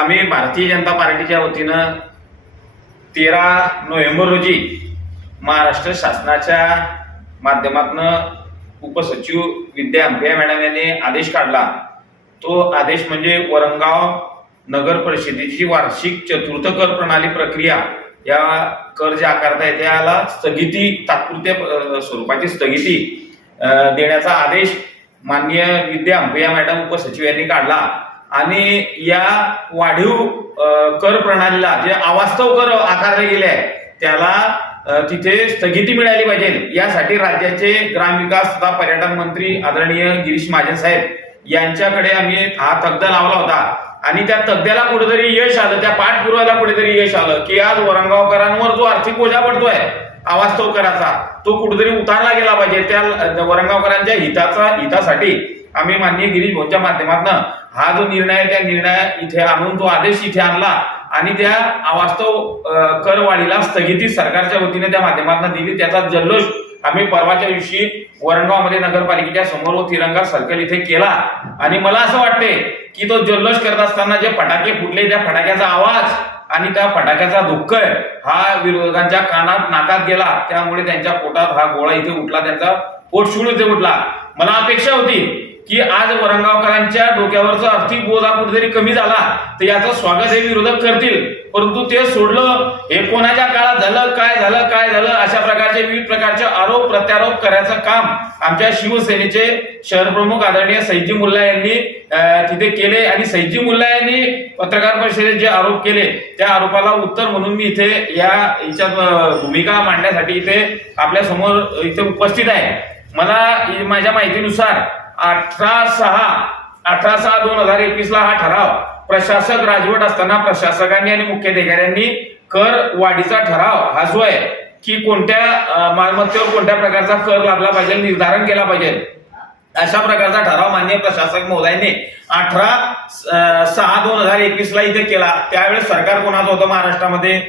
आम्ही भारतीय जनता पार्टीच्या वतीनं 13 नोव्हेंबर रोजी महाराष्ट्र शासनाच्या माध्यमातून उपसचिव विद्या अंबिया मॅडम यांनी आदेश काढला। तो आदेश म्हणजे वरणगाव नगर परिषदेची वार्षिक चतुर्थ कर प्रणाली प्रक्रिया या कर जे आकारता येते याला स्थगिती, तात्पुरत्या स्वरूपाची स्थगिती देण्याचा आदेश माननीय विद्या अंबिया मॅडम उपसचिव यांनी काढला। आणि या वाढीव कर प्रणालीला जे अवास्तव कर आकारले गेले आहे त्याला तिथे स्थगिती मिळाली पाहिजे यासाठी राज्याचे ग्रामविकास तथा पर्यटन मंत्री आदरणीय गिरीश महाजन साहेब यांच्याकडे आम्ही हा तक्ता लावला होता आणि त्या तक्त्याला कुठेतरी यश आलं, त्या पाठपुराव्याला कुठेतरी यश आलं की आज वरणगावकरांवर जो आर्थिक बोजा पडतोय अवास्तव कराचा तो कुठेतरी उतारला गेला पाहिजे। त्या वरणगावकरांच्या हितासाठी आम्ही माननीय गिरीश भाऊंच्या माध्यमातून हा जो निर्णय आहे त्या निर्णय इथे आणून तो आदेश इथे आणला आणि त्या अवास्तव करवाढीला स्थगिती सरकारच्या वतीने त्या माध्यमातून दिली। त्याचा जल्लोष आम्ही परवाच्या दिवशी वरणगावमध्ये नगरपालिकेच्या समोर व तिरंगा सर्कल इथे केला आणि मला असं वाटते की तो जल्लोष करत असताना जे फटाके फुटले त्या फटाक्याचा आवाज आणि त्या फटाक्याचा धुक्कळ हा विरोधकांच्या कानात नाकात गेला, त्यामुळे त्यांच्या पोटात हा गोळा इथे उठला, त्यांचा पोटशूळ इथे उठला। मला अपेक्षा होती की आज वरणगावकरांच्या डोक्यावरचा आर्थिक बोजा कुठेतरी कमी झाला तर याचं स्वागत हे विरोधक करतील, परंतु ते सोडलं। हे कोणाच्या काळात झालं, काय झालं अशा प्रकारचे विविध प्रकारचे आरोप प्रत्यारोप करायचं काम आमच्या शिवसेनेचे शहर प्रमुख आदरणीय सैयदी मुल्ला यांनी तिथे केले आणि सैयदी मुल्ला यांनी पत्रकार परिषदेत जे आरोप केले त्या आरोपाला उत्तर म्हणून मी इथे याच्यात भूमिका मांडण्यासाठी इथे आपल्या समोर इथे उपस्थित आहे। मला माझ्या माहितीनुसार 18/6/2021 हा ठराव प्रशासक राजवट असताना प्रशासकांनी आणि मुख्याधिकाऱ्यांनी कर वाढीचा ठराव हा जो आहे की कोणत्या मालमत्तेवर कोणत्या प्रकारचा कर लाभला पाहिजे निर्धारण केला पाहिजे अशा प्रकारचा ठराव माननीय प्रशासक महोदयांनी 18/6/2021 ला इथे केला। त्यावेळेस सरकार कोणाचं होतं महाराष्ट्रामध्ये?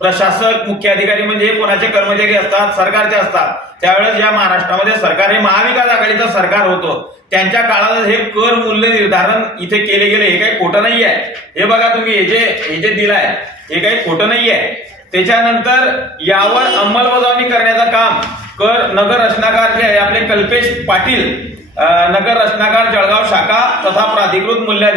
प्रशासक मुख्य अधिकारी म्हणजे कोणाचे कर्मचारी असतात? सरकारचे असतात। त्यावेळेस या महाराष्ट्रामध्ये सरकार हे महाविकास आघाडीचं सरकार होतं, त्यांच्या काळात हे कर मूल्य निर्धारण इथे केले गेले। हे काही खोटं नाही आहे, हे बघा तुम्ही हे जे दिलंय हे काही खोटं नाही आहे। त्याच्यानंतर यावर अंमलबजावणी करण्याचं काम कर नगर रचनाकार जे आहे आपले कल्पेश पाटील नगर रचनाकार जळगाव शाखा तथा प्राधिकृत मूल्य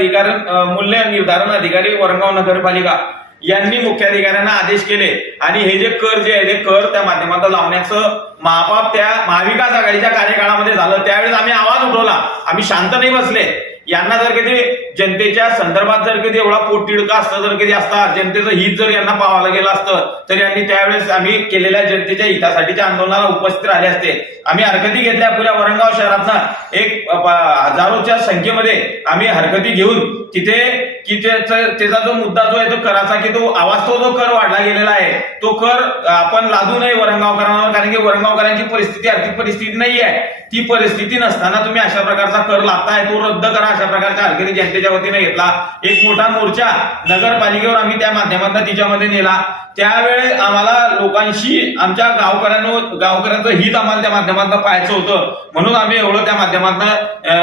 निर्धारण अधिकारी वरणगाव नगरपालिका यांनी मुख्याधिकाऱ्यांना आदेश केले आणि हे जे कर जे आहे ते कर त्या माध्यमातून लावण्याचं महापाप त्या महाविकास आघाडीच्या कार्यकाळामध्ये झालं। त्यावेळेस आम्ही आवाज उठवला, आम्ही शांत नाही बसले। यांना जर कधी जनतेच्या संदर्भात जर कधी एवढा पोटतिडका असतं, जर कधी असता जनतेचं हित जर यांना पाहायला गेलं असतं तर यांनी त्यावेळेस आम्ही केलेल्या जनतेच्या हितासाठीच्या आंदोलनाला उपस्थित राहिले असते। आम्ही हरकती घेतल्या, पुऱ्या वरणगाव शहरातनं एक हजारोच्या संख्येमध्ये आम्ही हरकती घेऊन तिथे की त्याचा जो मुद्दा जो आहे तो कराचा की तो अवास्तव जो कर वाढला गेलेला आहे तो कर आपण लादू नये वरणगावकरांवर, कारण की वरणगावकरांची परिस्थिती आर्थिक परिस्थिती नाही आहे। ती परिस्थिती नसताना तुम्ही अशा प्रकारचा कर लादताय तो रद्द करा अशा प्रकारच्या हरकती जनतेच्या वतीने घेतला। एक मोठा मोर्चा नगरपालिकेवर आम्ही त्या माध्यमातून तिच्यामध्ये नेला। त्यावेळी आम्हाला लोकांशी आमच्या गावकऱ्यांचं हित आम्हाला त्या माध्यमातून पाहायचं होतं, म्हणून आम्ही एवढं त्या माध्यमातून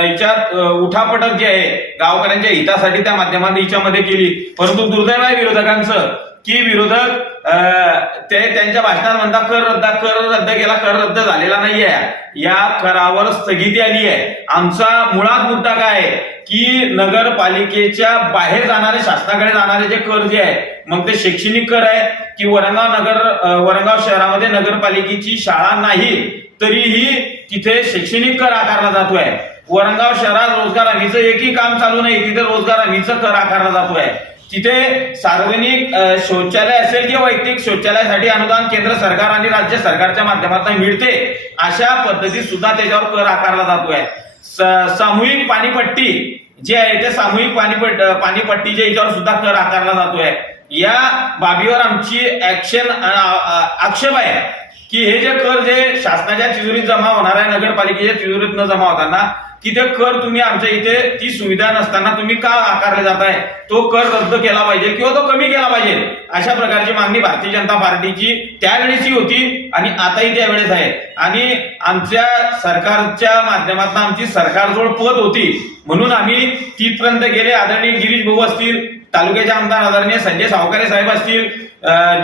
याच्यात उठापटक जे आहे गावकऱ्यांच्या हितासाठी त्या माध्यमातून हिच्यामध्ये केली। परंतु दुर्दैव आहे विरोधकांचं की विरोधक त्यांच्या भाषणात म्हणतात कर रद्द केला, कर रद्द झालेला नाहीये, या करावर स्थगिती आली आहे। आमचा मुळात मुद्दा काय आहे की नगरपालिकेच्या बाहेर जाणारे शासनाकडे जाणारे जे कर जे आहे मग ते शैक्षणिक कर आहे की वरणगाव शहरामध्ये नगरपालिकेची शाळा नाही तरीही तिथे शैक्षणिक कर आकारला जातोय। वरणगाव शहरात रोजगार हमीचं एकही काम चालू नाही, तिथे रोजगार हमीचं कर आकारला जातोय। तिथे सार्वजनिक शौचालय असेल किंवा वैयक्तिक शौचालयासाठी अनुदान केंद्र सरकार आणि राज्य सरकारच्या माध्यमातून मिळते, अशा पद्धतीत सुद्धा त्याच्यावर कर आकारला जातोय। सामूहिक पाणीपट्टी जे आहे ते सामूहिक पाणीपट्टीच्या याच्यावर सुद्धा कर आकारला जातोय। या बाबीवर आमची आक्षेप आहे की हे जे कर जे शासनाच्या तिजोरीत जमा होणार आहे नगरपालिकेच्या तिजोरीत न जमा होताना की ते कर तुम्ही आमच्या इथे ती सुविधा नसताना तुम्ही का आकारले जाताय, तो कर रद्द केला पाहिजे किंवा तो कमी केला पाहिजे अशा प्रकारची मागणी भारतीय जनता पार्टीची त्यावेळेसही होती आणि आताही त्यावेळेस आहे। आणि आमच्या सरकारच्या माध्यमातून आमची सरकारजवळ पद होती म्हणून आम्ही तिथपर्यंत गेले। आदरणीय गिरीश भाऊ असतील, तालुक्याचे आमदार आदरणीय संजय सावकारे साहेब असतील,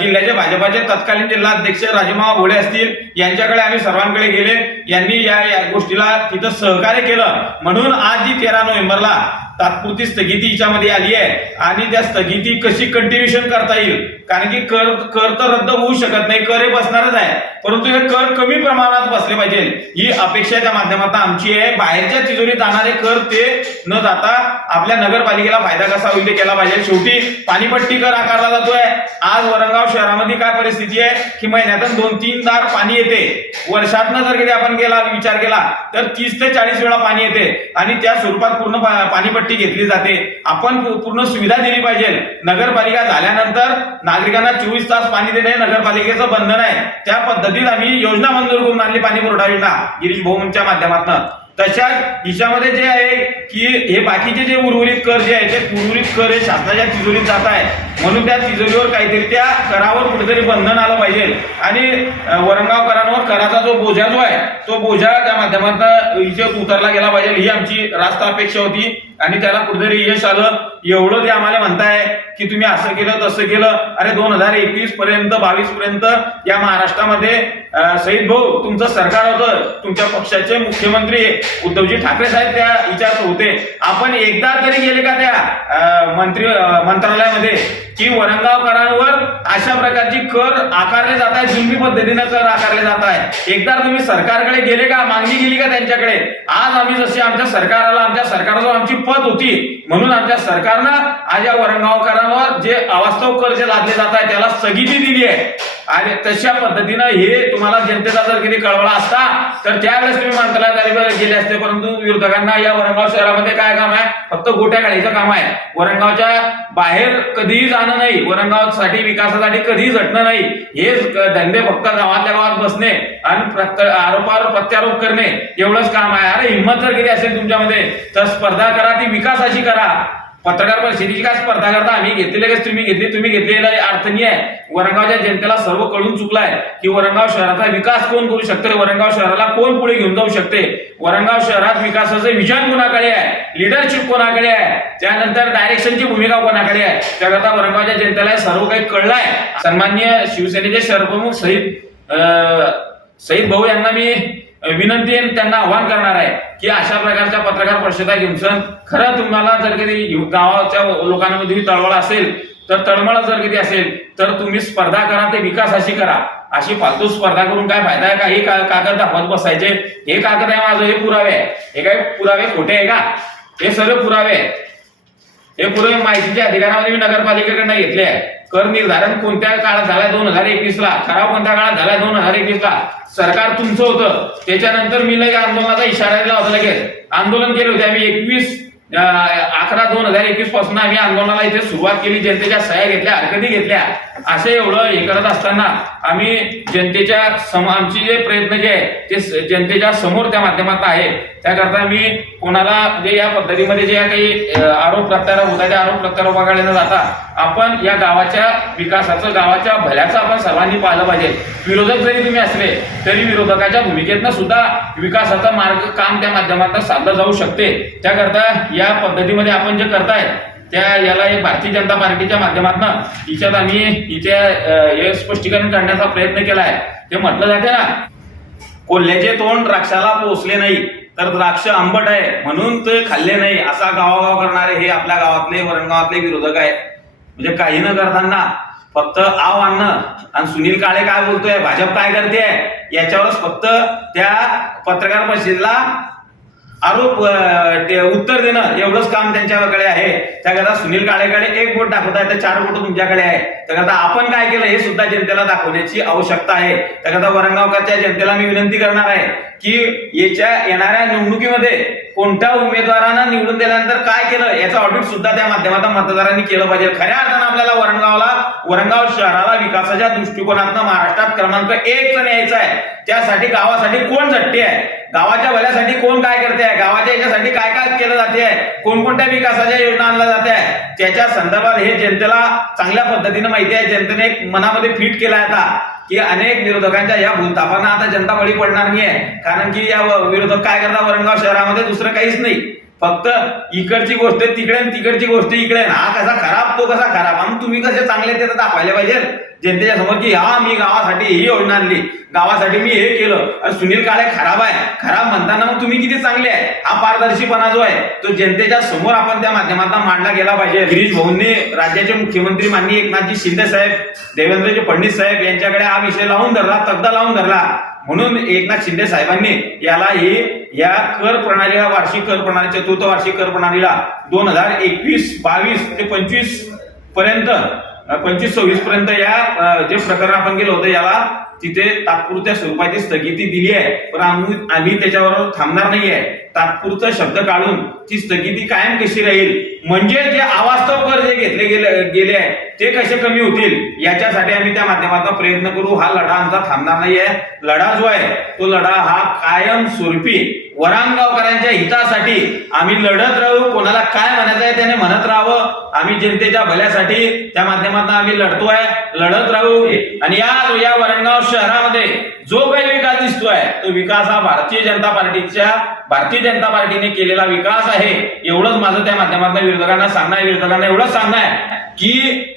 जिल्ह्याचे भाजपाचे तत्कालीन जिल्हाध्यक्ष राजेमामा भोळे असतील, यांच्याकडे आम्ही सर्वांकडे गेले. यांनी या गोष्टीला तिथं सहकार्य केलं. म्हणून आज जी 13 नोव्हेंबरला तात्पुरती स्थगिती हिच्यामध्ये आली आहे आणि त्या स्थगिती कशी कंटिन्युएशन करता येईल, कारण की कर तर रद्द होऊ शकत नाही, कर हे बसणारच आहे, परंतु हे कर कमी प्रमाणात बसले पाहिजे ही अपेक्षा त्या माध्यमातून आमची आहे. बाहेरच्या तिजोरीत जाणारे कर ते न जाता आपल्या नगरपालिकेला फायदा कसा होईल ते केला पाहिजे. शेवटी पाणीपट्टी कर आकारला जातोय. आज वरंगाव शहरामध्ये काय परिस्थिती आहे की महिन्यातून 2-3 दार पाणी येते. वर्षातनं जर कधी आपण विचार केला तर 30 ते 40 वेळा पाणी येते आणि त्या स्वरूपात पूर्ण पाणीपट्टी घेतली जाते. आपण पूर्ण सुविधा दिली पाहिजे. नगरपालिका झाल्यानंतर नागरिकांना 24 तास पाणी देणे नगरपालिकेचं बंधन आहे. त्या पद्धतीत आम्ही योजना मंजूर करून आणली पाणी पुरवठा योजना गिरीश भाऊंच्या माध्यमातून. तशाच हिच्यामध्ये जे आहे की हे बाकीचे जे उर्वरित कर जे आहे ते उर्वरित कर हे शासनाच्या तिजोरीत जात आहे. म्हणून त्या तिजोरीवर काहीतरी त्या करावर कुठेतरी बंधन आलं पाहिजे आणि वरंगावकरांवर कराचा जो बोजा जो आहे तो बोजा त्या माध्यमातून हिच्यात उतरला गेला पाहिजे ही आमची रास्त अपेक्षा होती आणि त्याला कुठेतरी यश आलं. एवढं ते आम्हाला म्हणताय की तुम्ही असं केलं तसं केलं. अरे 2021 पर्यंत 22 पर्यंत या महाराष्ट्रामध्ये सईद भाऊ तुमचं सरकार होतं, तुमच्या पक्षाचे मुख्यमंत्री उद्धवजी ठाकरे साहेब त्या विचारात होते. आपण एकदा तरी गेले का त्या मंत्रालयामध्ये की वरंगावकरांवर अशा प्रकारची कर आकारले जात आहे, जुलमी पद्धतीने कर आकारले जात आहे. एकदा तुम्ही सरकारकडे गेले का, मागणी गेली का त्यांच्याकडे? आज आम्ही जसे आमच्या सरकारला आमच्या सरकारजवळ आमची पत होती म्हणून आमच्या सरकारनं आज या वरंगावकरांवर जे अवास्तव कर जे लादले जात आहे त्याला स्थगिती दिली आहे. आणि तशा पद्धतीनं हे तुम्हाला जनतेचा जर कधी कळवळा असता तर त्यावेळेस तुम्ही मंत्रालयात गेले असते. परंतु विरोधकांना या वरंगाव शहरामध्ये काय काम आहे? फक्त गोट्या काढायचं काम आहे. वरंगावच्या बाहेर कधीही जाणं नाही, वरंगावसाठी विकासासाठी कधीही झटणं नाही. हे धंदे फक्त गावातल्या गावात बसणे आणि आरोपावर प्रत्यारोप करणे एवढंच काम आहे. अरे हिंमत जर कधी असेल तुमच्यामध्ये तर स्पर्धा करा, ती विकासाची करा. पत्रकार परिषदेची काय स्पर्धा करता? आम्ही घेतलेले का तुम्ही घेतलेला अर्थ नाही आहे. वरंगावच्या जनतेला सर्व कळून चुकलाय की वरंगाव शहराचा विकास कोण करू शकते, वरंगाव शहराला कोण पुढे घेऊन जाऊ शकते. वरंगाव शहरात विकासाचं विजन कोणाकडे आहे, लिडरशिप कोणाकडे आहे, त्यानंतर डायरेक्शनची भूमिका कोणाकडे आहे, त्याकरता वरंगावच्या जनतेला सर्व काही कळलंय. सन्माननीय शिवसेनेचे शहरप्रमुख सईद भाऊ यांना मी विनंती त्यांना आव्हान करणार आहे की अशा प्रकारच्या पत्रकार परिषदा घेऊन खरं तुम्हाला जर कधी गावाच्या लोकांमध्ये तळमळ असेल तर तळमळ जर कधी असेल तर तुम्ही स्पर्धा करा, ते विकासाची करा. अशी फालतू स्पर्धा करून काय फायदा आहे का? हे कागद दाखवत बसायचे. हे कागद आहे माझं, हे पुरावे आहे. हे काय पुरावे खोटे आहे का? हे सर्व पुरावे आहे. हे पुरावे माहितीच्या अधिकारामध्ये मी नगरपालिकेकडनं घेतले आहे. कर निर्धारण कोणत्या काळात झालाय? 2021 ला. ठराव कोणत्या काळात झालाय? 2021 ला. सरकार तुमचं होतं. त्याच्यानंतर मी लगेच आंदोलनाचा इशारा दिला होता. लगेच आंदोलन केले होते आम्ही. 21/11/2021 पासून आम्ही आंदोलनाला इथे सुरुवात केली. जनतेच्या सह्या घेतल्या, हरकती घेतल्या. असं एवढं हे करत असताना आम्ही जनतेच्या आमचे जे प्रयत्न जे आहे ते जनतेच्या समोर त्या माध्यमातून आहे. त्याकरता मी कोणाला जे या पद्धतीमध्ये जे काही आरोप प्रत्यारोप होता त्या आरोप प्रत्यारोपाकडे न जाता आपण या गावाच्या विकासाचं, गावाच्या भल्याचं आपण सर्वांनी पाहिलं पाहिजे. विरोधक जरी तुम्ही असले तरी विरोधकाच्या भूमिकेतनं सुद्धा विकासाचा मार्ग काम त्या माध्यमातून साधलं जाऊ शकते. त्याकरता या पद्धतीमध्ये आपण जे करताय त्या याला एक भारतीय जनता पार्टीच्या माध्यमातून हिच्यात आम्ही हे स्पष्टीकरण करण्याचा प्रयत्न केला आहे. ते म्हटलं जाते ना, कोल्ह्याचे तोंड द्राक्षाला पोचले नाही तर द्राक्ष आंबट आहे म्हणून ते खाल्ले नाही, असा गावागाव करणारे हे आपल्या गावातले वरंगावातले विरोधक आहेत. म्हणजे काही न करताना फक्त आव आणणं आणि सुनील काळे काय बोलतोय, भाजप काय करते याच्यावरच फक्त त्या पत्रकार परिषदेला आरोप उत्तर देणं एवढंच काम त्यांच्याकडे आहे. त्याकरता सुनील काळेकडे 1 बोट दाखवताय तर 4 बोट तुमच्याकडे आहे. त्याकरता आपण काय केलं हे सुद्धा जनतेला दाखवण्याची आवश्यकता आहे. त्याकरता वरंगावकरच्या जनतेला मी विनंती करणार आहे की येणाऱ्या निवडणुकीमध्ये कोणत्या उमेदवारांना निवडून दिल्यानंतर काय केलं याचं ऑडिट सुद्धा त्या माध्यमातून मतदारांनी केलं पाहिजे. खऱ्या अर्थानं आपल्याला वरंगाव शहराला विकासाच्या दृष्टिकोनातून महाराष्ट्रात क्रमांक 1 न्यायचा आहे. त्यासाठी गावासाठी कोण झटते आहे, गावाच्या भल्यासाठी कोण काय करते आहे, गावाच्या याच्यासाठी काय काय केलं जाते आहे, कोणकोणत्या विकासाच्या योजना आणल्या जाते आहे त्याच्या संदर्भात हे जनतेला चांगल्या पद्धतीने माहिती आहे. जनतेने एक मनामध्ये फिट केलाय आता की अनेक विरोधकांच्या या भूलथापांना आता जनता बळी पडणार नाहीये. कारण की या विरोधक काय करतात वरंगाव शहरामध्ये दुसरं काहीच नाही, फक्त इकडची गोष्ट तिकडे आणि तिकडची गोष्ट इकडे ना, हा कसा खराब तो कसा खराब, मग तुम्ही कसे चांगले ते तर दाखवायला पाहिजे जनतेच्या समोर की हा मी गावासाठी ही योजना आणली, गावासाठी मी हे केलं. आणि सुनील काळे खराब आहे, खराब म्हणताना मग तुम्ही किती चांगले आहे, हा पारदर्शीपणा जो आहे तो जनतेच्या समोर आपण त्या माध्यमातून मांडला गेला पाहिजे. गिरीश भाऊंनी राज्याचे मुख्यमंत्री माननीय एकनाथजी शिंदे साहेब, देवेंद्रजी फडणवीस साहेब यांच्याकडे हा विषय लावून धरला, तगदा लावून धरला. म्हणून एकनाथ शिंदे साहेबांनी या कर प्रणालीला, वार्षिक कर प्रणाली, चतुर्थ वार्षिक कर प्रणालीला 2021-22 ते 25 पर्यंत 25-26 पर्यंत या जे प्रकरण आपण केलं होतं याला तिथे तात्पुरत्या स्वरूपाची स्थगिती दिली आहे. पण आम्ही त्याच्यावर थांबणार नाहीये. तात्पुरता शब्द काढून ती स्थगिती कायम कशी राहील, म्हणजे जे अवास्तव कर जे घेतले गेले आहे ते कसे कमी होतील याच्यासाठी आम्ही त्या माध्यमातून प्रयत्न करू. हा लढा आमचा थांबणार नाहीये. लढा जो आहे तो लढा हा कायम स्वरूपी वरांगावकरांच्या हितासाठी आम्ही लढत राहू. कोणाला काय म्हणायचं आहे त्याने म्हणत राहावं. आम्ही जनतेच्या भल्यासाठी त्या माध्यमातून आम्ही लढतोय, लढत राहू. आणि या वरणगाव शहरामध्ये जो काही विकास दिसतोय तो विकास हा भारतीय जनता पार्टीने केलेला विकास आहे. एवढंच माझं त्या माध्यमातून विरोधकांना एवढंच सांगणं आहे की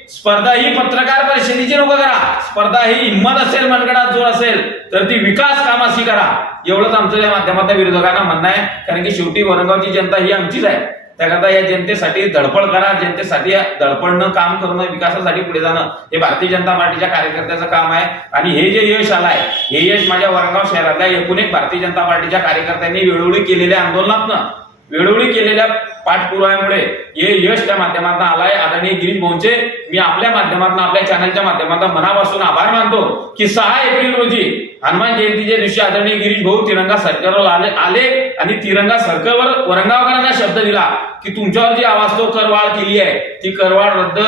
स्पर्धा ही पत्रकार परिषदेची नको करा. स्पर्धा ही हिंमत असेल, मनगडात जोर असेल तर ती विकास कामाशी करा. एवढंच आमचं त्या माध्यमातून विरोधकांना म्हणणं आहे. कारण की शेवटी वरणगावची जनता ही आमचीच आहे. त्याकरता या जनतेसाठी धडपड करा. जनतेसाठी धडपडणं, काम करणं, विकासासाठी पुढे जाणं हे भारतीय जनता पार्टीच्या कार्यकर्त्याचं काम आहे. आणि हे जे यश आलंय हे यश माझ्या वरणगाव शहरातल्या एकूण एक भारतीय जनता पार्टीच्या कार्यकर्त्यांनी वेळोवेळी केलेल्या आंदोलनातनं, वेळोवेळी केलेल्या पाठपुराव्यामुळे हे यश त्या माध्यमातून आलाय. आदरणीय गिरीश भाऊंचे मी आपल्या माध्यमातून, आपल्या चॅनलच्या माध्यमातून मनापासून आभार मानतो की 6 एप्रिल रोजी हनुमान जयंतीच्या दिवशी आदरणीय गिरीश भाऊ तिरंगा सर्कलवर आले आणि तिरंगा सर्कलवर वरणगावकरांना शब्द दिला की तुमच्यावर जी अवास्तव करवाढ केली आहे ती करवाढ रद्द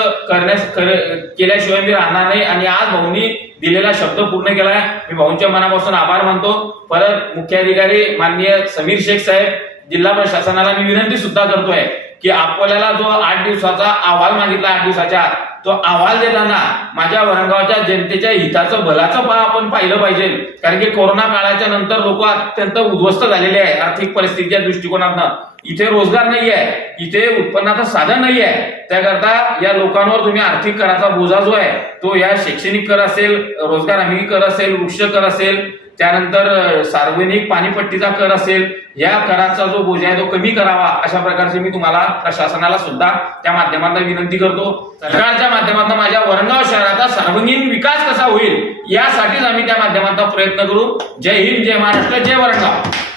केल्याशिवाय मी राहणार नाही. आणि आज भाऊंनी दिलेला शब्द पूर्ण केलाय. मी भाऊंच्या मनापासून आभार मानतो. परत मुख्याधिकारी माननीय समीर शेख साहेब, जिल्हा प्रशासनाला मी विनंती सुद्धा करतोय की आपल्याला जो 8 दिवसाचा अहवाल मागितला, 8 दिवसाच्या आत तो अहवाल देताना माझ्या वरणगावच्या जनतेच्या हिताचं, भलाचं आपण पाहिलं पाहिजे. कारण की कोरोना काळाच्या नंतर लोक अत्यंत उद्ध्वस्त झालेले आहे आर्थिक परिस्थितीच्या दृष्टिकोनातनं. इथे रोजगार नाही आहे, इथे उत्पन्नाचं साधन नाही आहे. त्याकरता या लोकांवर तुम्ही आर्थिक कराचा बोजा जो आहे तो या शैक्षणिक कर असेल, रोजगार हमी कर असेल, वृक्ष कर असेल, त्यानंतर सार्वजनिक पाणीपट्टीचा कर असेल, या कराचा जो बोजा आहे तो कमी करावा. अशा प्रकारचे मी तुम्हाला प्रशासनाला सुद्धा त्या माध्यमातून विनंती करतो. सरकारच्या माध्यमातून माझ्या वरणगाव शहराचा सर्वांगीण विकास कसा होईल यासाठीच आम्ही त्या माध्यमातून प्रयत्न करू. जय हिंद, जय महाराष्ट्र, जय वरणगाव.